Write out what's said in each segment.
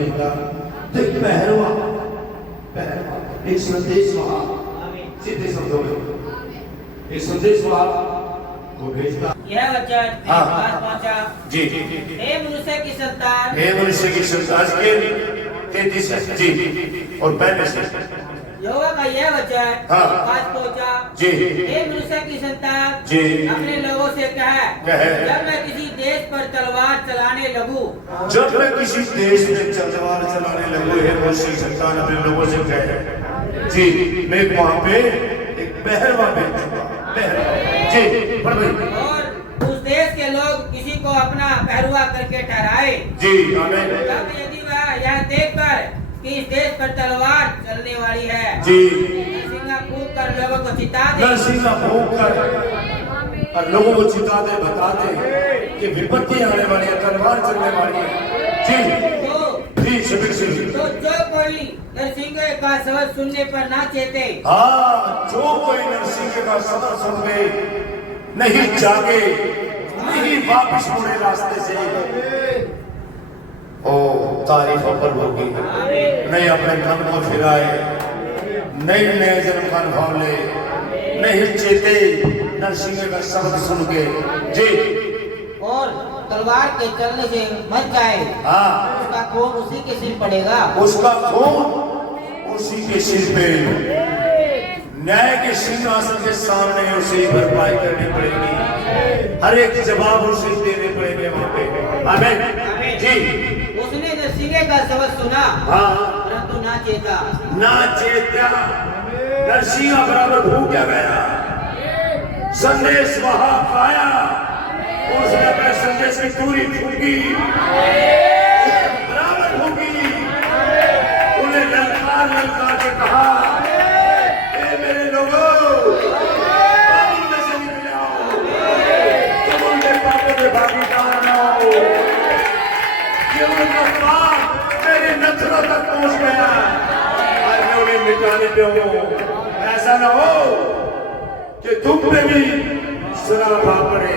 भेजता। तो पहरवा एक संदेश वहां सीधे शब्दों में एक संदेश वहां को भेजता। यह वचन पास पहुंचा। जी हे मनुष्य की संतान, हे मनुष्य की संतान के 33 जी और पहले से यहोवा का यह वचन पास पहुंचा। जी हे मनुष्य की संतान, जी अपने लोगों से कह, जब मैं किसी देश पर तलवार चलाने लगूं, जब मैं किसी देश में तलवार चलाने लगूं, हे मनुष्य की संतान अपने लोगों से कहे। जी मैं वहां पे एक पहरवा भेजूंगा। जी पढ़ भाई। और उस देश के लोग किसी को अपना पहरुआ करके ठहराए। जी आमीन। तब यदि वह यह देखकर कि इस देश पर तलवार चलने वाली है, जी नरसिंगा फूंक कर लोगों को चिता दे, नरसिंगा फूंक कर और लोगों को चिता दे, बता दे कि विपत्ति आने वाली है, तलवार चलने वाली है। जी तो जो कोई नरसिंगे का शब्द सुनने पर ना चेते, हाँ जो कोई नरसिंगे का शब्द सुन के नहीं जागे, नहीं वापस मुड़े रास्ते से, ओ तारीफ पर होगी। नहीं अपने मन को फिराए, नहीं नए जन्म का अनुभव ले, नहीं चेते नरसिंह का शब्द सुन के। जी और तलवार के चलने से मर जाए, हाँ उसका खून उसी के सिर पड़ेगा। उसका खून उसी के सिर पे, न्याय के सिंहासन के सामने उसे भरपाई करनी पड़ेगी, हर एक जवाब उसे देने पड़ेंगे वहां पे। आमीन। जी उसने नरसिंगे का शब्द सुना, हाँ परंतु ना चेता। नरसिंह बराबर भूखा गया, संदेश वहां पाया, उसने अपने संदेश की दूरी फूकी, बराबर फूकी। उन्हें ललकार ललकार के कहा, ए मेरे लोगों, बाबुल में से निकल आओ, तुम उनके पापों में भागीदार न हो। ये उनका पाप मेरे नथनों तक पहुंच गया, आज मैं उन्हें मिटाने पे हूं। ऐसा न हो कि तुम पे भी शराब आ पड़े।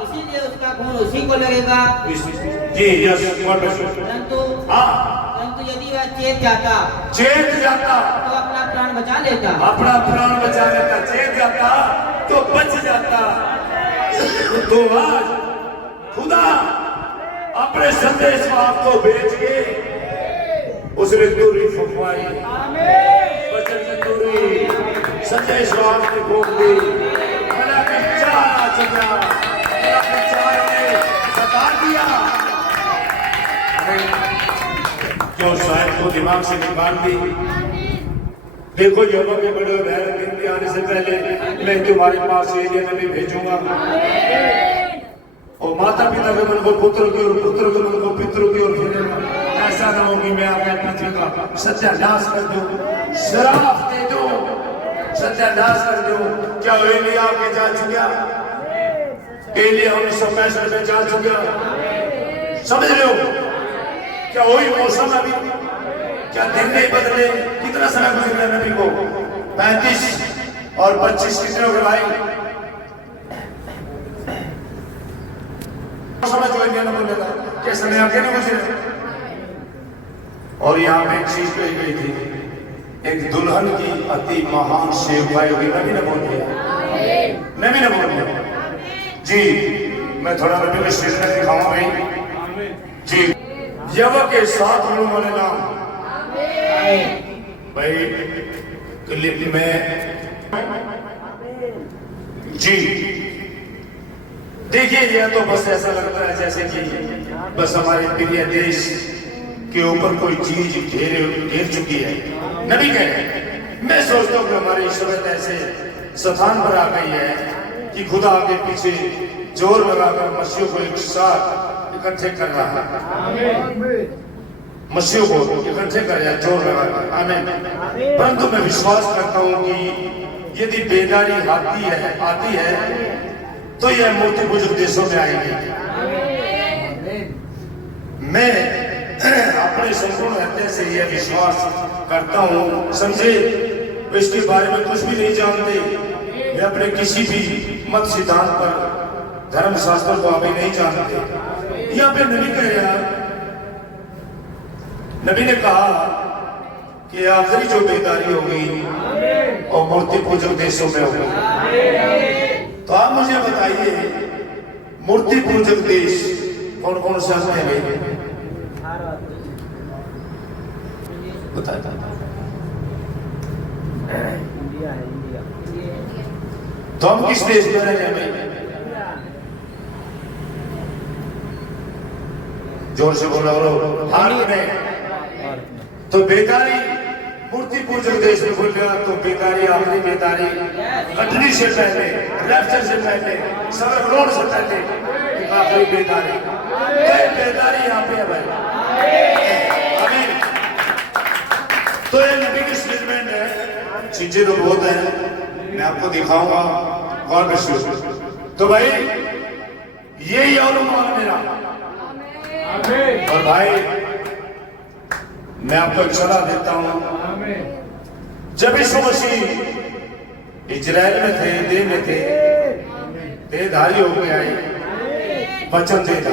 इसीलिए उसका खून उसी को लगेगा। जी यस परंतु यदि वह चेत जाता तो अपना प्राण बचा लेता। चेत जाता तो बच जाता। तो आज खुदा अपने संदेश में आपको भेज के उसने दूरी फुकवाई, वचन की दूरी संदेश आपने खोल दी। मेरा विचार आ चुका, मेरा विचार ने बता दिया क्यों शायद को दिमाग से निकाल दी। देखो यहोवा के बड़े भयानक दिन के आने से पहले मैं तुम्हारे पास एलिया नबी भेजूंगा, और माता पिता के मन को पुत्र की और पुत्र के मन को पितरों की ओर फेरेगा। ऐसा न हो कि मैं आपके पृथ्वी का सत्यानाश कर दूं, श्राप दे दूं, सत्यानाश कर दूं। क्या एलिया आगे जा चुका? एलिया 1965 में जा चुका, समझ रहे हो? क्या वही मौसम अभी, क्या दिन नहीं बदले? कितना समय गुजर गया नबी को? 35 और 25 कितने हो गए भाई? समझ जो बोलेगा क्या समय आगे नहीं गुजरे। और यहाँ पे एक चीज कही गई थी, एक दुल्हन की अति महान सेवकाई होगी। नबी ने बोल दिया, नबी ने बोल दिया। जी मैं थोड़ा नबी के स्टेटमेंट दिखाऊंगा भाई। जी यहोवा के साथ होने वाले नाम भाई क्लिप में जी देखिए, यह तो बस ऐसा लगता है जैसे कि बस हमारे प्रिय देश के ऊपर कोई चीज घेर चुकी है। नबी कह रहे हैं, मैं सोचता हूँ कि हमारी शबत ऐसे स्थान पर आ गई है कि खुदा आगे पीछे जोर लगाकर मसीहों को एक साथ इकट्ठे कर रहा है, मसीहों को इकट्ठे कर रहा है जोर लगाकर। आमीन। परंतु मैं विश्वास करता हूँ कि यदि बेदारी आती है तो यह मूर्ति बुजुर्ग देशों में आएगी। मैं अपने संपूर्ण हृदय से यह विश्वास करता हूँ। समझे, इसके बारे में कुछ भी नहीं जानते, वे अपने किसी भी मत सिद्धांत पर धर्म शास्त्र को अभी नहीं जानते। यहाँ पे नबी कह रहा, नबी ने कहा कि आखिरी जो बेदारी होगी और मूर्ति पूजक देशों में होगी। तो आप मुझे बताइए मूर्ति पूजक देश कौन कौन से हैं? बताया इंडिया है, इंडिया। तो हम किस देश में रह रहे हैं? जोर से बोला भारत में। तो बेदारी मूर्ति पूजक देश में बोल रहा, तो बेदारी आखिरी बेदारी कटनी से पहले, रैप्चर से पहले, सर्वरोड से पहले एक आखिरी बेदारी। ये बेदारी यहाँ पे है भाई। अभी तो ये नबी की स्टेटमेंट है। चीजें तो बहुत है, मैं आपको दिखाऊंगा और विश्वास। तो भाई यही और मेरा। और भाई मैं आपको एक सलाह देता हूं, जब यीशु मसीह इजराइल में थे, देह में थे, देहधारी होकर आए, वचन देता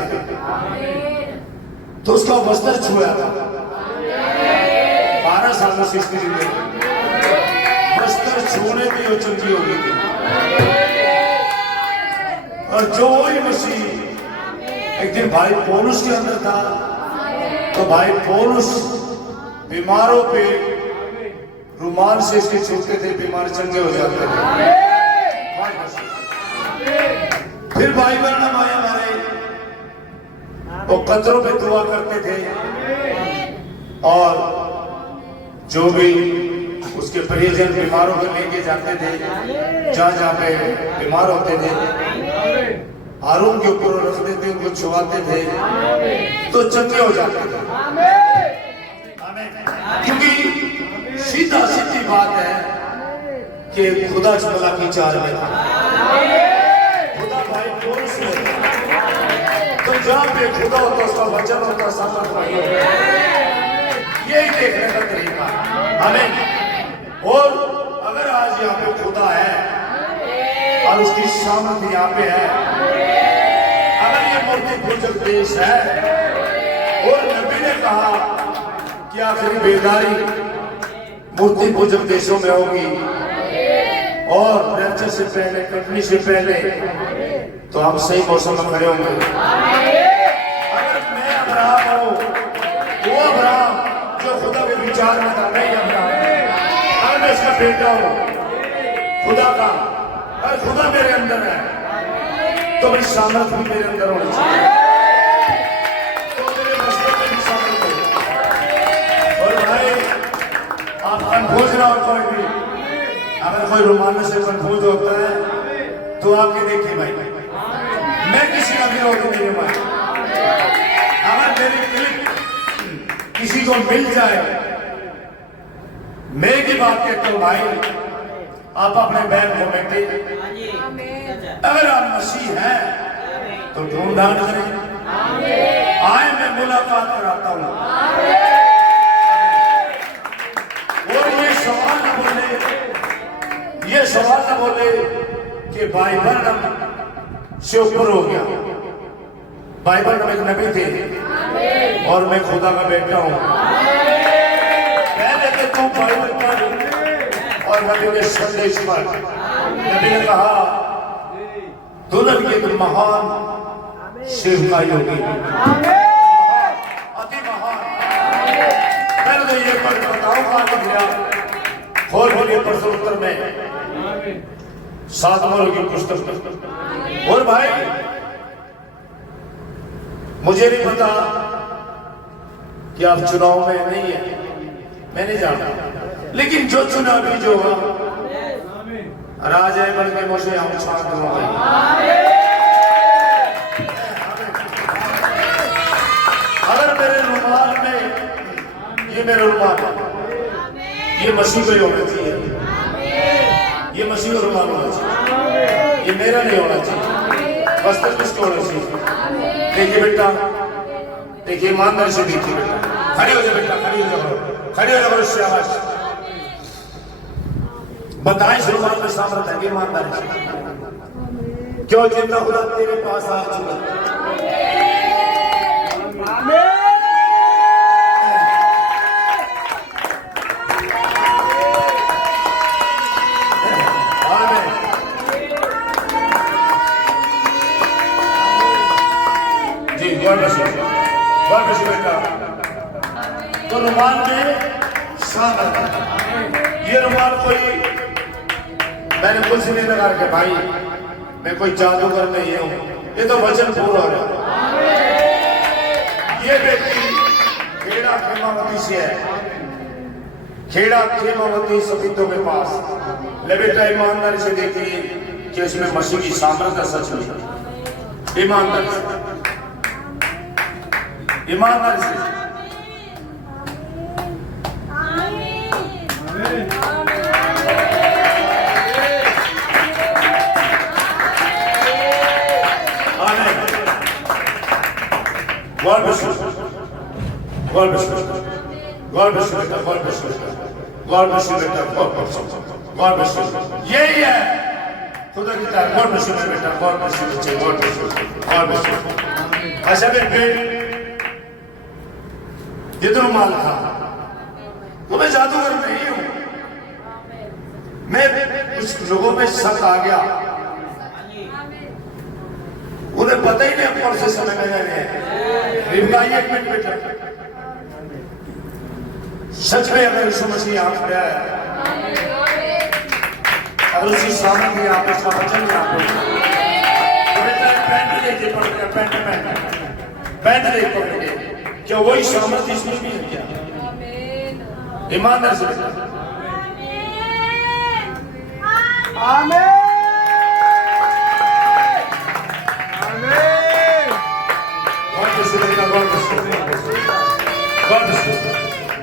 तो उसका वस्त्र छुआ था। 12 सालों से इसकी जिंदगी वस्त्र छूने की वो चंगी हो गई थी। और जो वही मसीह एक दिन भाई पौलुस के अंदर था, तो भाई पौलुस बीमारों पे रुमाल से इसके छूटते थे, बीमार चंगे हो जाते थे। फिर भाई बरनम आया हमारे, वो कत्रों पे दुआ करते थे और जो भी उसके परिजन बीमारों को लेके जाते थे, जहाँ पे बीमार होते थे, हारून के ऊपर रख देते, उनको छुआते थे तो चंगे हो जाते थे। क्योंकि सीधा सीधी बात है कि खुदा चला की चाल में था, खुदा भाई पौलुस में था। तो जहाँ पे खुदा होता उसका वचन होता, सामर्थ भाई होता, यही देखने का तरीका हमें। और अगर आज यहाँ पे खुदा है और उसकी सामर्थ यहाँ पे है, अगर ये मूर्ति पूजक देश है और नबी ने कहा कि आखिरी बेदारी मूर्ति पूजक देशों में होगी और रैप्चर से पहले, कटनी से पहले, तो हम सही मौसम में खड़े होंगे। अगर मैं अब्राहम हूं, वो अब्राहम जो खुदा के विचार में था, नहीं अब्राहम, अगर मैं इसका बेटा हूं खुदा का, अगर खुदा मेरे अंदर है तो मेरी सामर्थ भी मेरे अंदर होनी चाहिए, तो मेरे मसले में भी सामर्थ हो। और भाई आप कन्फ्यूज ना हो, कोई भी अगर कोई रोमाने से कन्फ्यूज होता है तो आपके देखिए भाई, मैं किसी का विरोध नहीं है भाई। अगर मेरी क्लिप किसी को मिल जाए, मैं की बात कहता हूँ भाई, आप अपने बैग को बैठे, अगर आप मसीह हैं तो ढूंढान करें, आए मैं मुलाकात कराता हूँ। और ये सवाल न बोले कि भाई बरनम से ऊपर हो गया। भाई बरनम एक नबी थे और मैं खुदा का बेटा हूँ। पहले तो तुम बाइबल पढ़ और नबी के संदेश पर, नबी ने कहा दुल्हन की तो महान सेवकाई होगी, अति महान। मैंने तो ये पढ़ बताऊं कहाँ लिख गया, खोल खोलिए प्रश्नोत्तर में 7 नंबर की पुस्तक में। और भाई मुझे नहीं पता कि आप चुनाव में नहीं है, मैं नहीं जानता, लेकिन जो चुनावी जो हुआ राजा बन के मुझे हम छाट दूंगा। अगर मेरे रुमाल में, ये मेरा रुमाल है, ये मसीह का होना चाहिए, ये मसीह का रुमाल होना चाहिए, ये मेरा नहीं होना चाहिए, वस्त्र किसका होना चाहिए। देखिए बेटा, देखिए ईमानदारी से देखिए बेटा, खड़े हो जाओ बेटा, खड़ी हो जाओ, खड़े हो जाओ, उससे आवाज बताए शुरुआत में सामर्थ है ईमानदारी से। क्यों जितना खुदा तेरे पास आ चुका। जी गॉड ब्लेस यू बेटा। तो रुमाल में सामर्थ है। ये रुमाल कोई मैंने कुछ नहीं लगा के भाई मैं कोई जादूगर नहीं हूं, ये तो वचन पूरा हो रहा। ये व्यक्ति खेड़ा खेमावती से है, खेड़ा खेमावती सफीदों के पास। ले बेटा ईमानदारी से देखिए कि इसमें मसीह की सामर्थ सच में। ईमानदारी से, ईमानदारी से। God bless you. God bless you. God bless you, बेटा. God bless you. God bless you, बेटा. God bless you. God bless you. यही है खुदा की तारीफ। God bless you, बेटा. God bless you, बच्चे. God bless you. God bless you. अच्छा बेटे, ये तो रुमाल था, तो मैं जादूगर नहीं हूँ। मैं कुछ लोगों में शक आ गया, उन्हें पता ही नहीं अब कौन से समय में रहने हैं। एक मिनट बेटा, सच में अगर यीशु मसीह यहाँ खड़ा है, अगर उसी सामने में आप इसका वचन में आप तो बेटा पैंट लेके पड़ गया, पैंट ले पड़ गए, क्या वही सामर्थ इसमें भी है क्या? ईमानदार से आमीन।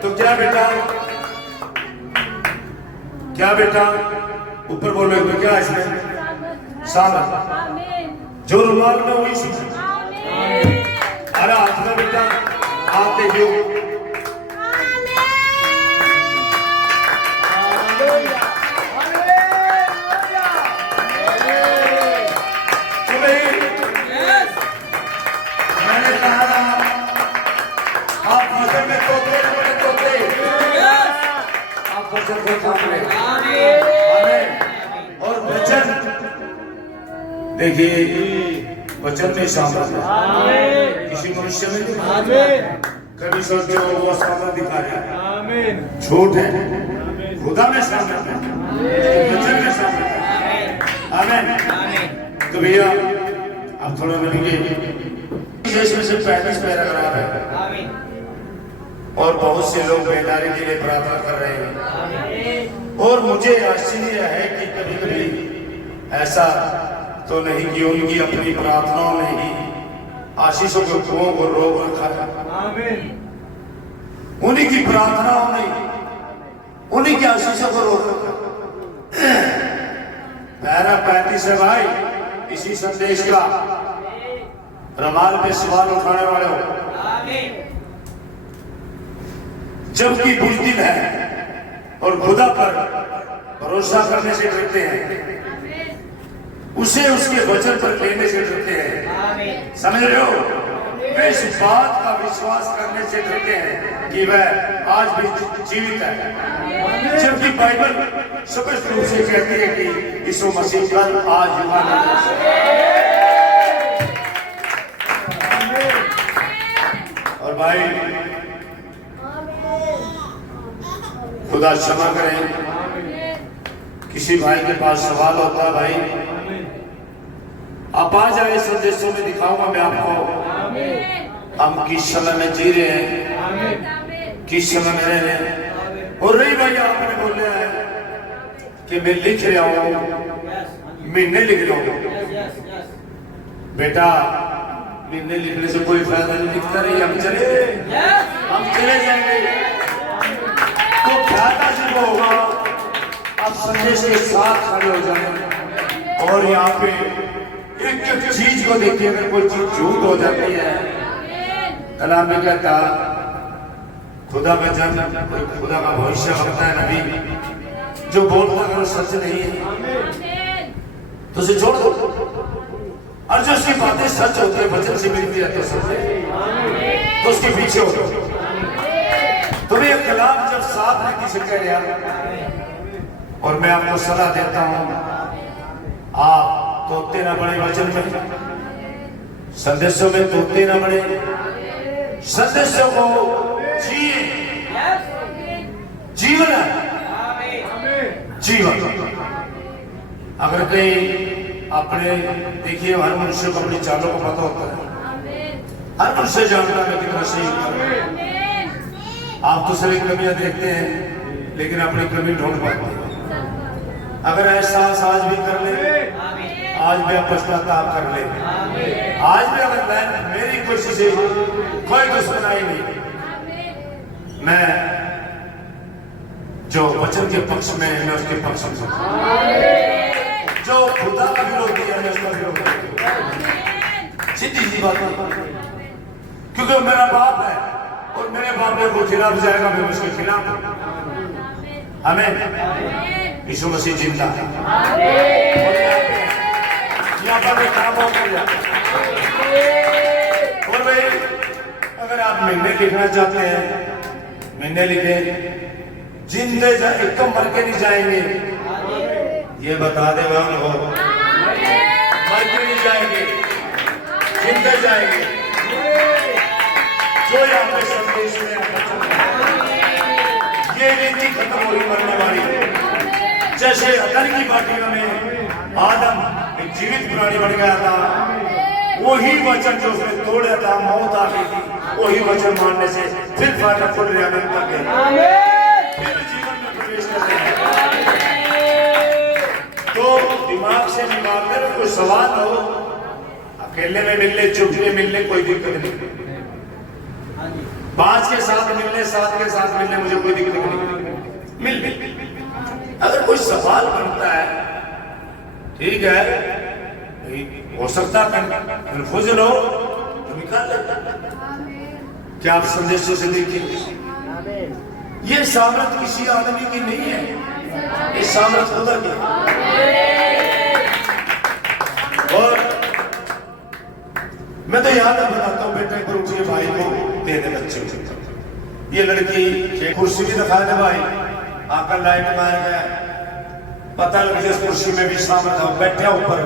तो क्या बेटा ऊपर बोलो तो क्या इसमें सामर्थ जो रुमाल में हुई सी। अरे हाथ में बेटा आते जो मैंने कहा आप मजहब में तोते बड़े तोते आप वचन को थाम ले। और वचन देखिए वचन में सामर्थ है, किसी मनुष्य में नहीं। कभी सोचो वो सामर्थ दिखा रहा है, झूठ है। खुदा में सामर्थ है, वचन में सामर्थ है। आमीन। तो भैया अब थोड़ा मिलेंगे इसमें से 35 पैराग्राफ है और बहुत से लोग बेदारी के लिए प्रार्थना कर रहे हैं। और मुझे आश्चर्य है कि कभी कभी ऐसा तो नहीं कि उनकी अपनी प्रार्थनाओं ने ही आशीषों के कुओं को रोक रखा है। उन्हीं की प्रार्थनाओं ने उन्हीं की आशीषों को रोक रखा। पैरा 35 है भाई, इसी संदेश का रुमाल पे सवाल उठाने वाले हो। जबकि बुज़दिल है और खुदा पर भरोसा करने से डरते हैं, उसे उसके वचन पर लेने से डरते हैं। समझ रहे हो? वे इस बात का विश्वास करने से डरते हैं कि वह आज भी जीवित है, जबकि बाइबल स्पष्ट रूप से कहती है कि यीशु मसीह कल आज और भाई खुदा क्षमा करें, किसी भाई के पास सवाल होता है भाई आप आ जाए, संदेशों में दिखाऊंगा मैं आपको हम किस समय में जी रहे हैं, किस समय में रह रहे हैं। और रही भाई आपने बोला है कि मैं लिख रहा हूं, महीने लिख रहा हूं। बेटा महीने लिखने से कोई फायदा नहीं, लिखता नहीं। हम चले जाएंगे तो फायदा सिर्फ होगा आप संदेश के साथ खड़े हो जाए। और यहाँ पे एक एक चीज को देखिए, अगर कोई चीज झूठ हो जाती है, कलाम में कहता खुदा का जन्म, कोई खुदा का भविष्य होता है नबी, जो बोलता है वो सच नहीं है तो उसे छोड़ दो, और जो उसकी बातें सच होती है, वचन से मिलती है तो सच है, तो उसके पीछे हो। तुम्हें ये कलाम जब साफ रीति से कह रहा, और मैं आपको सलाह देता हूं, आप तोते ना बड़े वचन में, संदेशों में तोते ना बड़े, संदेशों को जिए। जीवन है, जीवन। अगर कहीं अपने देखिए, हर मनुष्य को अपनी चालों को पता होता है, हर मनुष्य जानता है कितना सही है। आप दूसरे कमियां देखते हैं लेकिन अपनी कमी ढूंढ पाते हैं। अगर एहसास आज भी कर ले, आज भी आप पश्चाताप कर ले, आज भी अगर मैं मेरी कोशिश से कोई दुश्मनाई नहीं, मैं जो वचन के पक्ष में है मैं उसके पक्ष में, जो खुदा का विरोधी है मैं उसका विरोध करता। सीधी सी बात है, क्योंकि मेरा बाप है और मेरे बाप ने को खिलाफ जाएगा, मैं उसके खिलाफ हूं। हमें यीशु मसीह जिंदा है, यहाँ पर काम हो गया। और भाई अगर आप महीने लिखना चाहते हैं, महीने लिखे, जिंदे जाए तो मर के नहीं जाएंगे, ये बता दे हो, मर के नहीं जाएंगे, जिंदे जाएंगे। जो यहाँ पे संदेश में ये नीति खत्म हो रही मरने वाली। जैसे अदर की बाटियों में आदम एक जीवित प्राणी बन गया था, वही वचन जो उसने तोड़ा था, मौत आ गई थी, वही वचन मानने से फिर फायदा खुल रहा है, फिर जीवन में प्रवेश कर रहे हैं। तो दिमाग से निकाल कर कोई सवाल हो, अकेले में मिलने, चुप में मिलने कोई दिक्कत नहीं, 5 के साथ मिलने, 7 के साथ मिलने मुझे कोई दिक्कत नहीं, मिल। अगर कोई सवाल बनता है, ठीक है, हो सकता है कन्फ्यूजन हो तो निकाल ले। क्या आप संदेशों से देखिए, ये सामर्थ किसी आदमी की नहीं है, ये सामर्थ खुदा की। और मैं तो याद बताता हूँ, बेटे को उठिए, भाई को दे दे बच्चे। ये लड़की कुर्सी भी दिखा दे भाई, आकर लाइट मार गया, पता लग गया कुर्सी में भी सामर्थ हो, बैठा ऊपर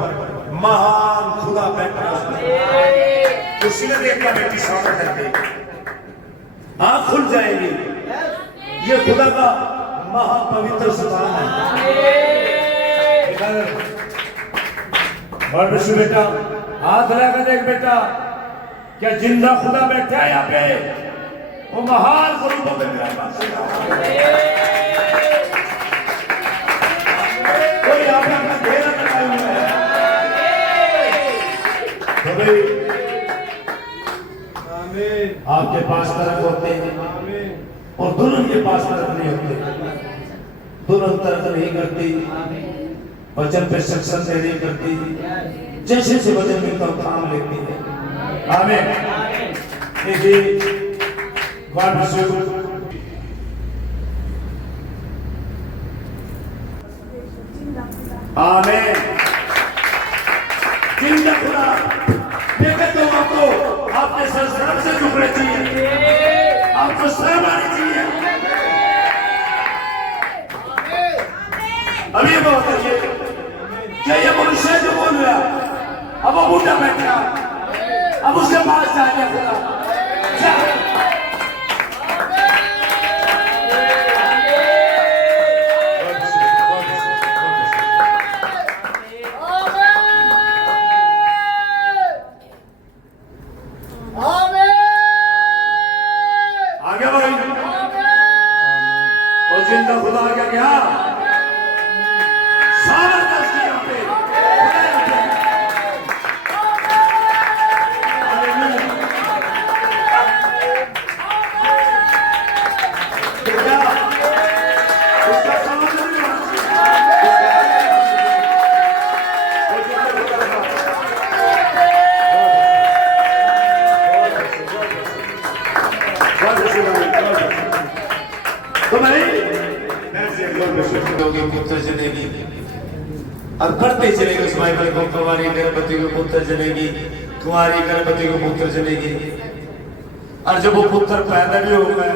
महान खुदा बैठा उसमें, कुर्सी में देखकर बेटी सामर्थ है, आँख खुल जाएगी। ये खुदा का महापवित्र स्थान है। बेटा हाथ लगा देख बेटा, क्या जिंदा खुदा बैठा है यहाँ पे, वो महान स्वरूपों में मेरा पास कोई यहाँ पे अपना घेरा लगाए हुए है। तो भाई आपके पास तरफ होते हैं और दुल्हन के पास तरफ नहीं होते, दुल्हन तरफ नहीं करती, वचन पे सत्संग नहीं करती, जैसे से वचन मिलता काम लेती है। आमीन। देखिए गॉड ब्लेस यू। आमीन। जिंदा खुदा देखे तो आपको आपके सर से झुकने चाहिए, आपको शर्म आनी चाहिए। अभी ये बात है, क्या ये मनुष्य जो बोल रहा, अब वो बूढ़ा बैठा, अब उसके पास जाएगा खुदा। आगे भाई, और जिंदा खुदा आ गया, सारा और पढ़ते चलेंगे उस बाइबल को, कुंवारी गर्भवती को पुत्र जनेगी, कुंवारी गर्भवती को पुत्र जनेगी। और जब वो पुत्र पैदा भी हो गया,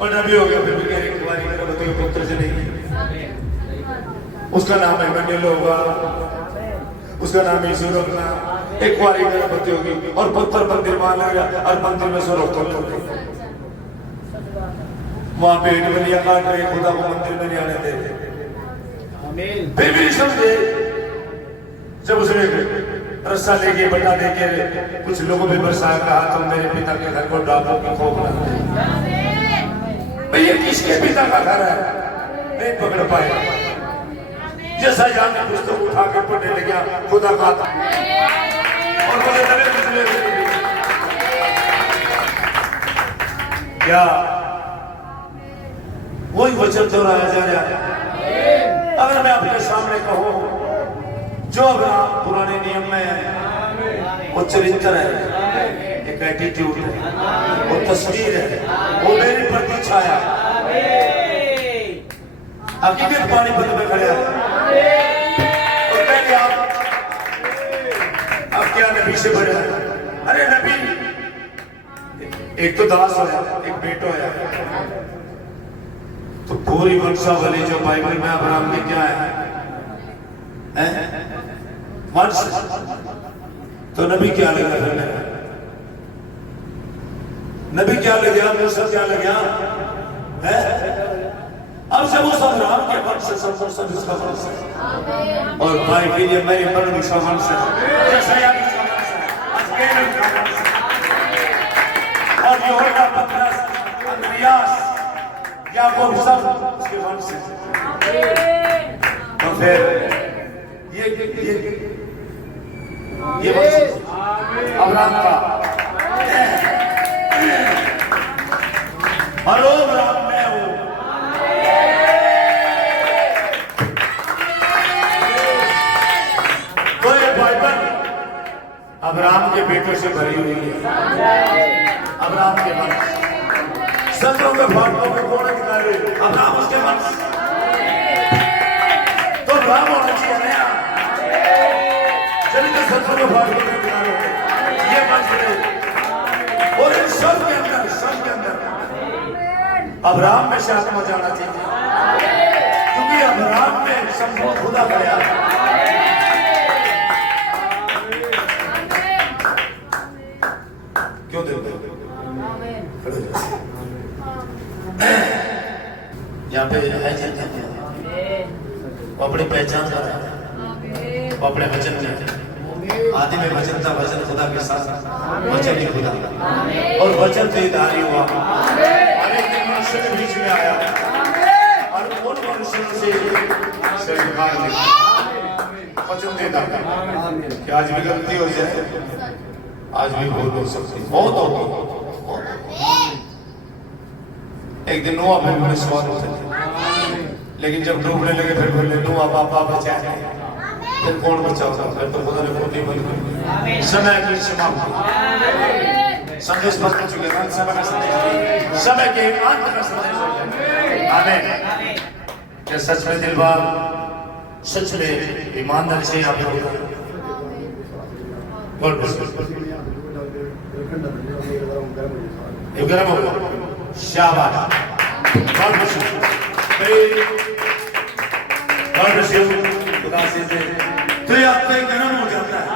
बड़ा भी हो गया, फिर भी कह रहे कुंवारी गर्भवती को पुत्र जनेगी। उसका नाम इम्मानुएल होगा, उसका नाम यीशु रखना। एक कुंवारी गर्भवती होगी और पुत्र मंदिर में आएगा और मंदिर में स्वरोत्तम हो गई। वहां पेट बलिया काट रहे, खुदा को मंदिर में नहीं आने देते। फिर भी समझे, जब उसने रस्सा लेके बटा लेके कुछ लोगों ने बरसाया, कहा तुम मेरे पिता के घर को डाकों की खोप ना दे। ये किसके पिता का घर है? नहीं पकड़ पाए। जैसा जान ने पुस्तक उठा के पढ़ने लगा, खुदा का था और बोले क्या वही वचन दोहराया जा रहा है। अगर मैं अपने सामने कहूं, जो अब्राहम पुराने नियम में है वो चरित्र है, एक एटीट्यूड है, वो तस्वीर है, वो मेरी प्रतीक्षाया। हकीकत पानी पद में खड़े और पहले आप क्या नबी से बड़े? अरे नबी एक तो दास होया, एक बेटो है, तो पूरी वंशावली जो बाइबल में अब्राहम ने क्या है वंश, तो नबी क्या लगा? नबी क्या लगा? मूसा क्या लगा? है अब जब उस अब्राहम के वंश से सब इसका वंश है और भाई के लिए मेरी मरण इसका वंश है, जैसा इसका वंश है और यूहन्ना, पतरस, अंद्रियास, याकूब सब उसके वंश हैं। और फिर ये वंश अब्राहम का और वो अब्राहम में हो। तो ये बाइबल अब्राहम के बेटों से भरी हुई है, अब्राहम के वंश। सत्रों के फाटकों में कौन अधिकार है? अब्राहम उसके वंश। तो अब्राहम होना चाहिए नया, चलिए तो सत्रों के फाटकों में अधिकार हो, ये वंश है। और इन सब के अंदर अब्राहम में से आत्मा जाना चाहिए, क्योंकि अब्राहम में संपूर्ण खुदा गया। क्यों देखते यहाँ पे है वो अपनी पहचान कर रहा है, वो अपने वचन में आदि में वचन था, वचन खुदा के साथ, वचन ही खुदा और वचन से धारी हुआ और एक दिन मनुष्य के बीच में आया और उन मनुष्यों से स्वीकार वचन देता कि आज भी गलती हो जाए, आज भी भूल हो सकती, बहुत होगी। एक दिन नूह में बड़े सवाल होते थे, लेकिन जब डूबने लगे फिर बोले नूह बाबा बचाए, फिर कौन बचाओगा? फिर तो खुदा ने खोटी बनी। समय की समाप्ति, संदेश पहुंच चुके हैं, समय के अंत का संदेश हो गया। आमीन। क्या सच में दिलवार, सच में ईमानदारी से आप लोग गर्म हो गया, शाबाश, खुदा से तो ये आपका गर्म हो जाता है।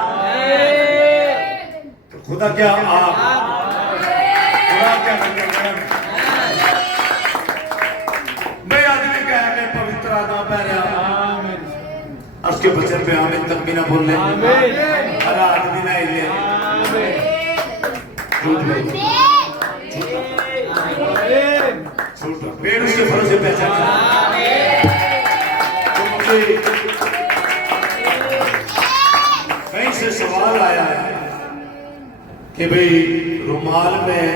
तो खुदा क्या आप, खुदा क्या गर्म? मैं आदमी क्या है, मैं पवित्र आत्मा पहले उसके वचन पे आमीन तक भी ना बोल ले, अरे आदमी ना हिले, पेड़ उसके फलों से पहचाना। कहीं से सवाल आया है कि भाई रुमाल में,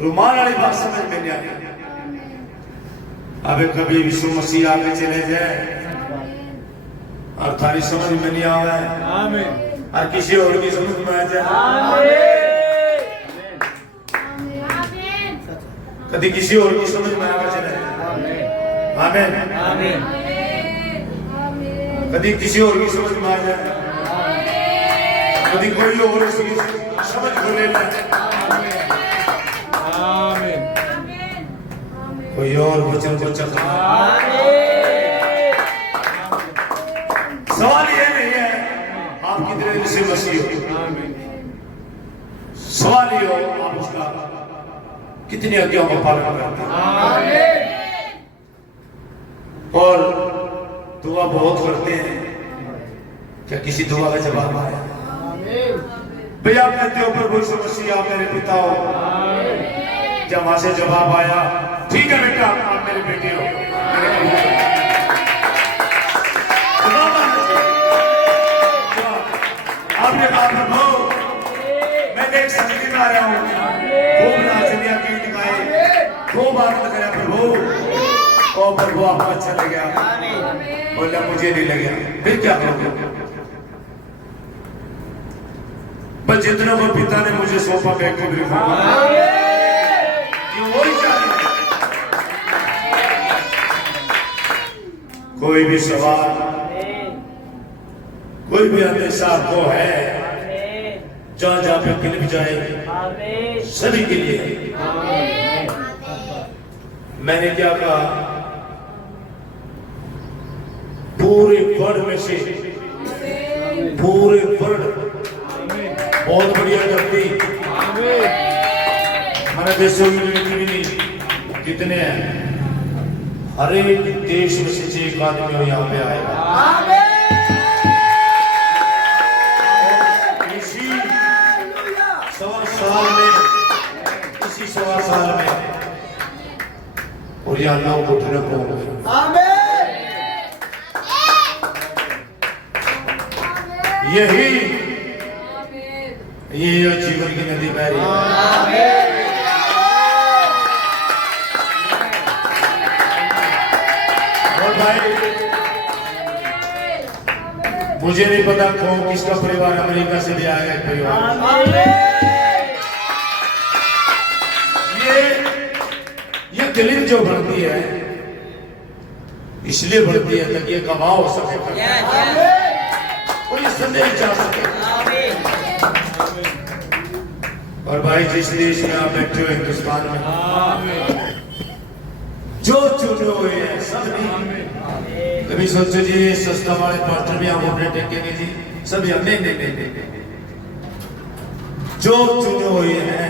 रुमाल वाली बात समझ में नहीं आई। अबे कभी विष्णु मसीह आगे चले जाए और थारी समझ में नहीं आवा है और किसी और की समझ में आ जाए, कभी किसी और की समझ में आगे चले। आमीन। कभी किसी और की समझ में आ जाए, कभी कोई और इसकी समझ को ले ले, कोई और वचन को चखना। सवाल ये नहीं है आप कितने दिन से मसीह हो, सवाल ये हो आप उसका कितनी आज्ञाओं का पालन करते हैं और दुआ बहुत करते हैं। क्या किसी दुआ का जवाब आया? भैया आप कहते हो प्रभु यीशु मसीह आप मेरे पिता हो, जब वहां से जवाब आया ठीक है बेटा आप मेरे बेटे हो, आपने कहा प्रभु मैं देख संगीत में आया हूँ, खूब नाचनिया गीत गाए, खूब आनंद करा प्रभु, और प्रभु आपको अच्छा लग गया, बोला मुझे नहीं लग गया, फिर क्या करोगे? पर जितना वो पिता ने मुझे सौंपा मैं को भी वही चाहिए। कोई भी सवाल कोई भी अंदेशा आपको है, जहां जहां पे क्लिप जाए सभी के लिए मैंने क्या कहा, पूरे वर्ड में से पूरे वर्ड बहुत बढ़िया करती हमारे देशों में कितने हैं, हर एक देश में से एक आदमी और यहाँ पे आएगा। इसी 100 साल में, इसी 100 साल में और यहाँ लोग उठने को यही ये जीवन की नदी बह रही है। और भाई मुझे नहीं पता कौन किसका परिवार अमेरिका से भी आया है परिवार, ये दिलीप जो बढ़ती है इसलिए बढ़ती है ताकि ये कमाओ हो सके और ये संदेश जा सके। और भाई जिस देश में आप बैठे हो हिंदुस्तान में जो चुने हुए हैं सब नहीं, कभी सोचो जी सस्ता वाले पास्टर भी हम अपने टेकेंगे जी, सब हमने नहीं, जो चुने हुए हैं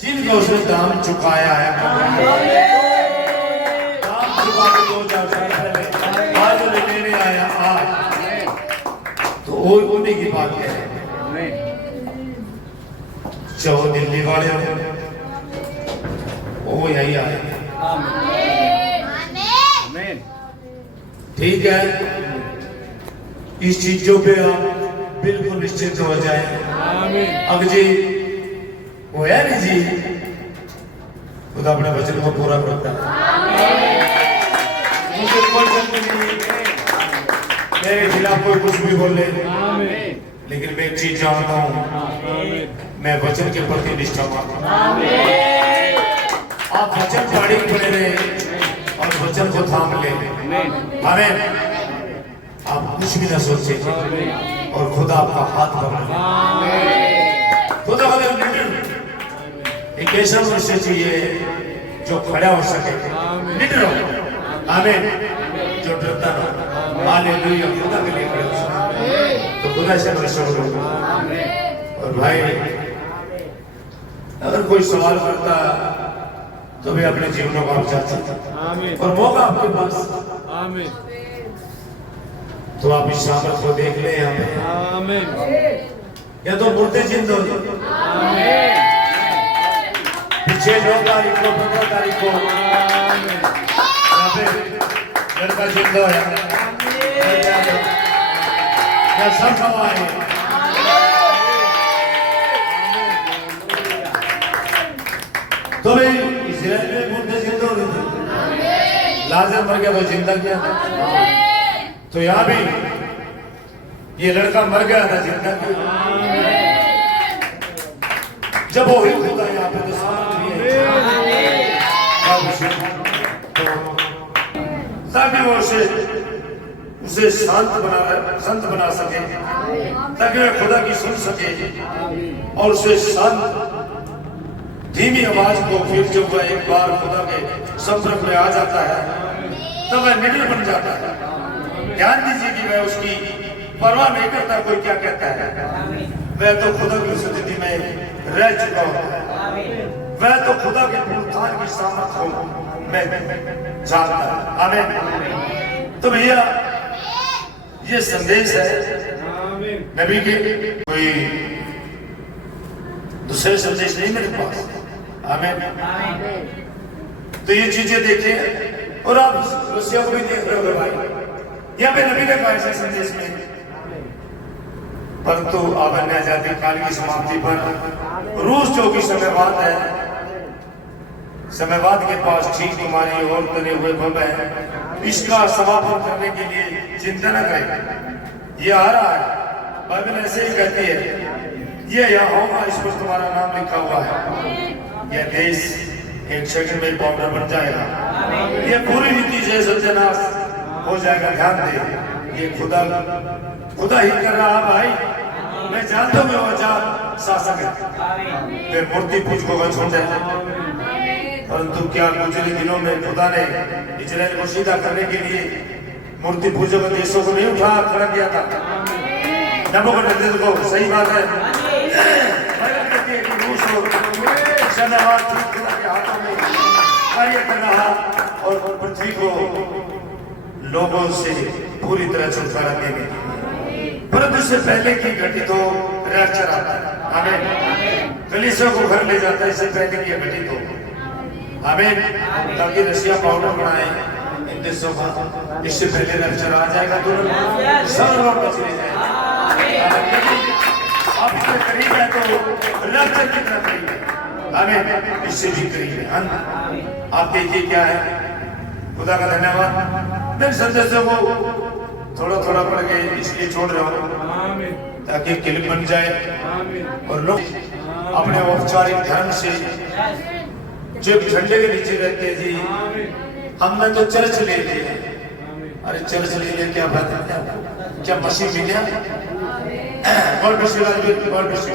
जिनका उसने दाम चुकाया है, दाम चुका के 2000 साल पहले आज लेने आया आज तो उन्हीं की बात है। चाहो दिल्ली वाले हो वो यही आए, ठीक है, इस चीजों पे आप बिल्कुल निश्चित हो जाए। अब जी वो है नहीं जी, खुदा अपने वचन को पूरा करता है, मुझे कोई शक नहीं मेरे खिलाफ कोई कुछ भी बोले, लेकिन मैं एक चीज जानता हूँ, मैं वचन के प्रति निष्ठावान। आप वचन पढ़े पड़े रहे और वचन को थाम ले, आमीन। आप कुछ भी ना सोचे और खुदा आपका हाथ पकड़े। खुदा एक ऐसा मनुष्य चाहिए जो खड़ा हो सके, निडर हो, आमीन, जो डरता ना, हालेलुया, खुदा के लिए खड़े हो सके, तो खुदा से मनुष्य हो। और भाई अगर कोई सवाल करता तो भी अपने जीवनों को आप चाहते और मौका आपके पास, तो आप इस सामर्थ को देख ले यहाँ पे, या तो मुर्दे जिंदा हो, पीछे 9 तारीख को 15 तारीख को यहाँ पे लड़का जिंदा है, क्या सब गवाह है। तो भाई इजराइल में मुर्दे जिंदा हो रहे थे, लाजर मर गया तो जिंदा किया था, तो यहाँ भी ये लड़का मर गया था जिंदा किया। जब वो ही खुदा यहाँ पे तो ताकि वो से उसे संत बना सके, ताकि वह खुदा की सुन सके और उसे शांत धीमी आवाज को फिर जब वह एक बार खुदा के संपर्क में आ जाता है तब वह निडर बन जाता है। ध्यान दीजिए कि वह उसकी परवाह नहीं करता कोई क्या कहता है, वह तो खुदा की स्थिति में रह चुका होता है, वह तो खुदा के पुनरुत्थान की सामर्थ में जानता है। आमीन। तो भैया ये संदेश है नबी के, कोई दूसरे संदेश नहीं मेरे पास। आमीन। तो ये चीजें देखिए और आप रूसिया को भी देख रहे हो भाई, यहाँ पे नबी ने कहा ऐसे संदेश में, परंतु आबन्य आजादी काल की समाप्ति पर रूस जो कि समयवाद है, समयवाद के पास ठीक तुम्हारी और तने हुए भव है, इसका समापन करने के लिए चिंता न करें। ये आ रहा है, बाइबल ऐसे ही कहती है, ये यहाँ होगा, इस पर तुम्हारा नाम लिखा हुआ है। यह देश एक सेकंड में पाउडर बन जाएगा, ये पूरी रीति से सत्यानाश हो जाएगा। ध्यान दे, ये खुदा ही कर रहा भाई। मैं जानता हूँ आजाद शासक है, वे मूर्ति पूज को छोड़ जाए, परंतु क्या गुजरे दिनों में खुदा ने इजराइल को सीधा करने के लिए मूर्ति पूजक देशों को नहीं उठा खड़ा किया था? नबूकदनेस्सर को, सही बात है, रूस और खुदा के हाथों में कार्य कर रहा और पृथ्वी को लोगों से पूरी तरह छुटकारा देने, परंतु इससे पहले की घटित हो रैप्चर आता है। आमीन। कलीसिया को घर ले जाता है, इससे पहले की घटित हो। आमीन। ताकि रशिया पाउडर बनाए इन देशों का, इससे पहले रैप्चर आ जाएगा, तुरंत सब लोग बच ले जाएंगे। आप इसके करीब है तो रैप्चर की तरफ करीब है। आमीन। इससे भी करीब है। आप देखिए क्या है, खुदा का धन्यवाद। मैं संदेशों को थोड़ा थोड़ा पढ़ के इसलिए छोड़ रहा हूँ ताकि क्लिप बन जाए और लोग अपने औपचारिक धर्म से जो झंडे के नीचे रहते हैं जी, हमने तो चर्च ले लिया। अरे चर्च ले लिया क्या बात है, क्या मसीह मिल गया? God bless you, God bless you.